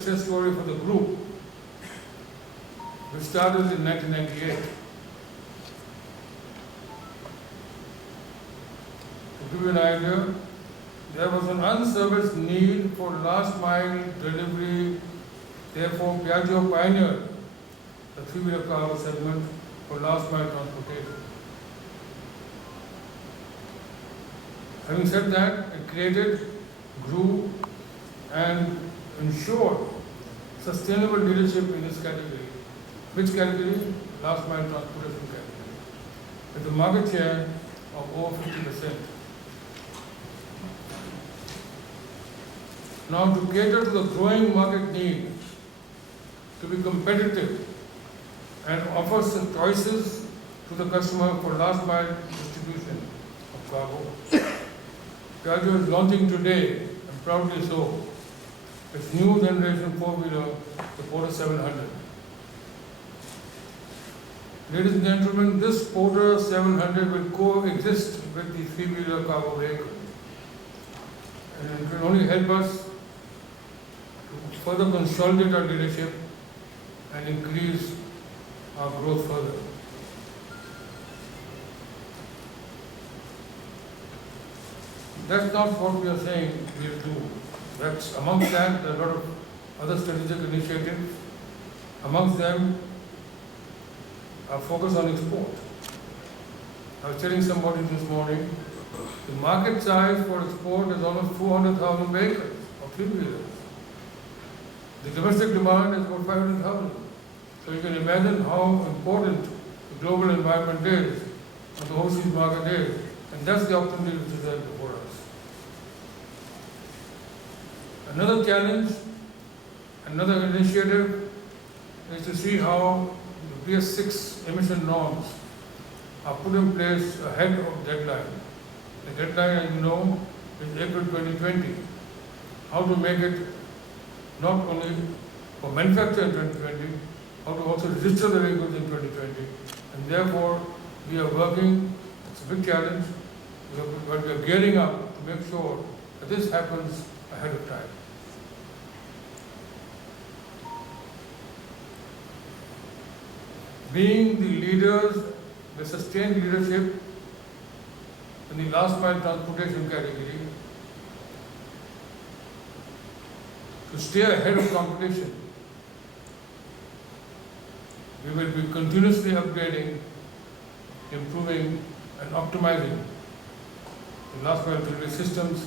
success story for the group, which started in 1998. To give you an idea, there was an unserviced need for last mile delivery. Therefore, Piaggio pioneered the three-wheeler car segment for last mile transportation. Having said that, it created, grew, and ensured sustainable leadership in this category. Which category? Last mile transportation category, with a market share of over 50%. Now, to cater to the growing market need to be competitive and offer some choices to the customer for last mile distribution of cargo, Piaggio is launching today, and proudly so, its new generation four-wheeler, the Porter 700. Ladies and gentlemen, this Porter 700 will coexist with the three-wheeler cargo vehicle, and it will only help us to further consolidate our leadership and increase our growth further. That's not what we are saying we'll do. That's amongst that, there are a lot of other strategic initiatives. Amongst them, our focus on export. I was telling somebody this morning, the market size for export is almost 400,000 vehicles or three-wheelers. The domestic demand is about 500,000. So you can imagine how important the global environment is, and the overseas market is, and that's the opportunity which is there before us. Another challenge, another initiative is to see how the BS6 emission norms are put in place ahead of deadline. The deadline, as you know, is April 2020. How to make it not only for manufacture in 2020, how to also register the vehicles in 2020. And therefore, we are working, it's a big challenge, but we are gearing up to make sure that this happens ahead of time. Being the leaders, the sustained leadership in the last mile transportation category, to stay ahead of competition, we will be continuously upgrading, improving, and optimizing the last mile delivery systems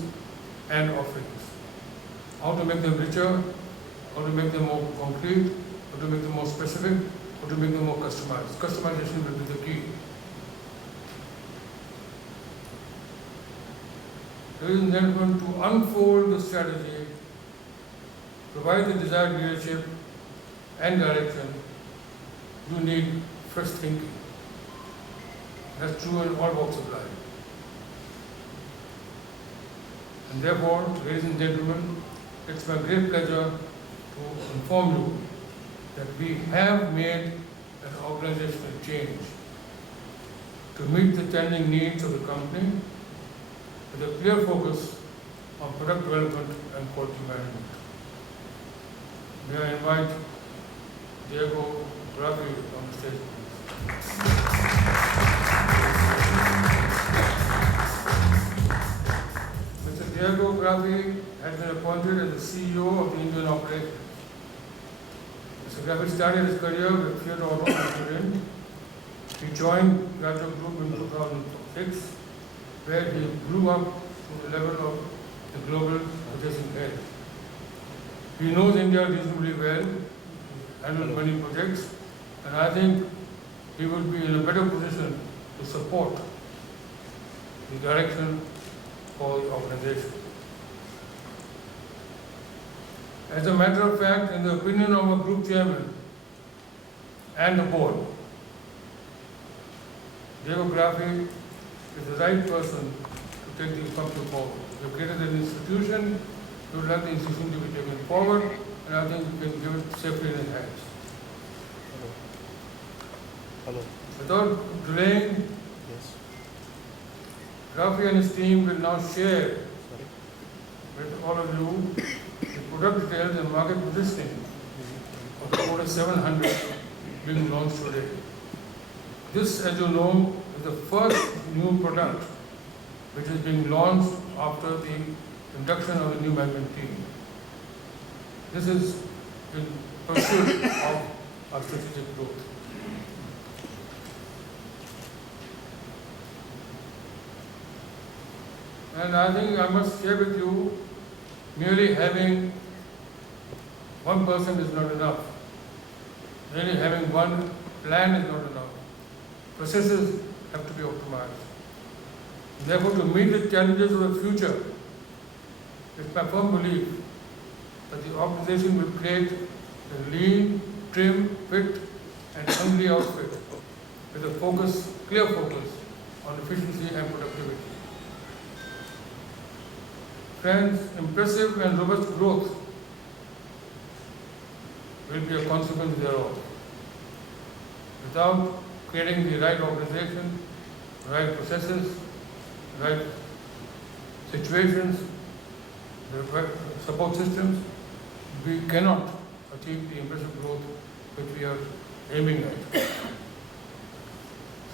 and offerings. How to make them richer, how to make them more concrete, how to make them more specific, how to make them more customized. Customization will be the key. Ladies and gentlemen, to unfold the strategy, provide the desired leadership and direction, you need fresh thinking. That's true in all walks of life. And therefore, ladies and gentlemen, it's my great pleasure to inform you that we have made an organizational change to meet the changing needs of the company with a clear focus on product development and quality management. May I invite Diego Ravi on the stage, please. Mr. Diego Ravi has been appointed as the CEO of the Indian operation. Mr. Ravi started his career with Fiat Auto in Turin. He joined Piaggio Group in 2006, where he grew up to the level of the global purchasing head. He knows India reasonably well, handled many projects, and I think he will be in a better position to support the direction for the organization. As a matter of fact, in the opinion of our group chairman and the board, Diego Ravi is the right person to take the company forward. We have created an institution, we would like the institution to be taken forward, and I think we can give it safely in his hands. Hello. Without delaying, Yes. Ravi and his team will now share with all of you the product details and market positioning of the Porter 700 being launched today. This, as you know, is the first new product which is being launched after the induction of the new management team. This is in pursuit of our strategic growth. And I think I must share with you, merely having one person is not enough. Merely having one plan is not enough. Processes have to be optimized. Therefore, to meet the challenges of the future, it's my firm belief that the organization will create a lean, trim, fit, and hungry outfit with a clear focus on efficiency and productivity. Friends, impressive and robust growth will be a consequence thereof. Without creating the right organization, right processes, right situations, the right support systems, we cannot achieve the impressive growth which we are aiming at.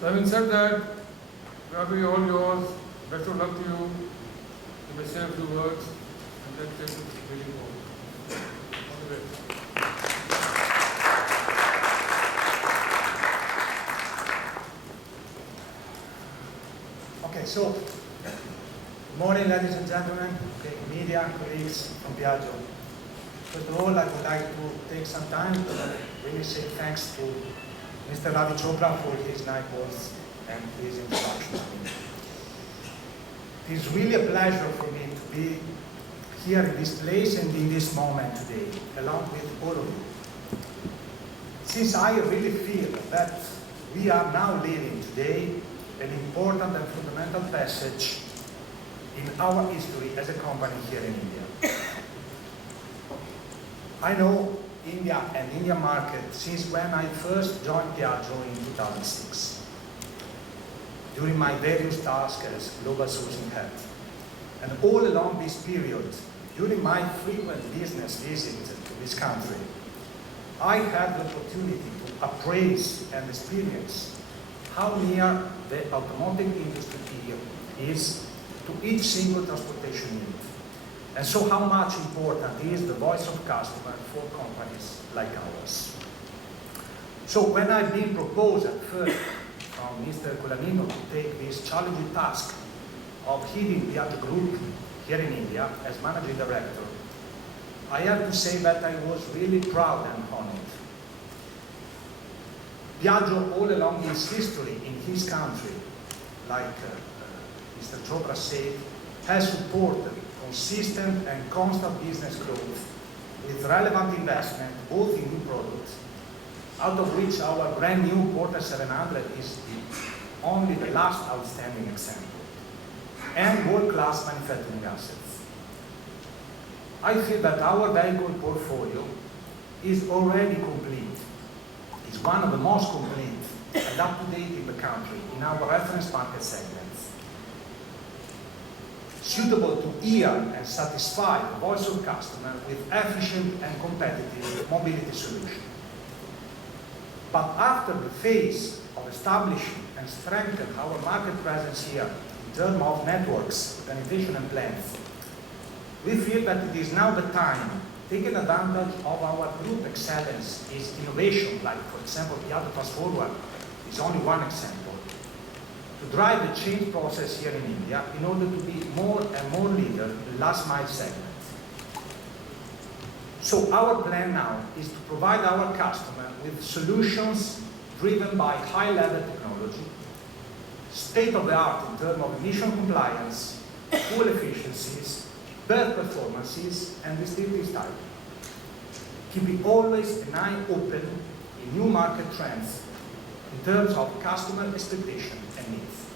So having said that, Ravi, all yours, best of luck to you. You may say a few words and then take it really forward. All the best. Okay, so good morning, ladies and gentlemen, media, colleagues from Piaggio. First of all, I would like to take some time to really say thanks to Mr. Ravi Chopra for his nice words and his introduction to me. It is really a pleasure for me to be here in this place and in this moment today, along with all of you. Since I really feel that we are now living today an important and fundamental passage in our history as a company here in India. I know India and Indian market since when I first joined Piaggio in 2006. During my various tasks as global sourcing head. And all along this period, during my frequent business visits to this country, I had the opportunity to appraise and experience how near the automotive industry here is to each single transportation unit. And so how much important is the voice of customer for companies like ours. So when I've been proposed at first from Mr. Colamino to take this challenging task of heading the Piaggio Group here in India as managing director, I have to say that I was really proud and honored. Piaggio, all along his history in his country, like Mr. Chopra said, has supported consistent and constant business growth with relevant investment both in new products, out of which our brand new Porter 700 is only the last outstanding example, and world-class manufacturing assets. I feel that our vehicle portfolio is already complete. It's one of the most complete and up-to-date in the country in our reference market segments, suitable to hear and satisfy the voice of customer with efficient and competitive mobility solutions. But after the phase of establishing and strengthening our market presence here in terms of networks, organization and plans, we feel that it is now the time, taking advantage of our group excellence is innovation, like for example Piaggio Fast Forward is only one example, to drive the change process here in India in order to be more and more leader in the last mile segment. So our plan now is to provide our customer with solutions driven by high-level technology, state-of-the-art in terms of emission compliance, fuel efficiencies, bird performances, and distinctive style. Keeping always an eye open in new market trends in terms of customer expectation and needs.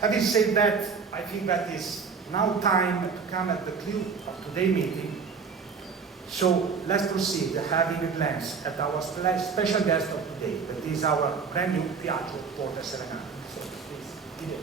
Having said that, I think that is now time to come at the clue of today's meeting. So let's proceed having a glance at our special guest of today, that is our brand new Piaggio Porter 700. So please, Gideon.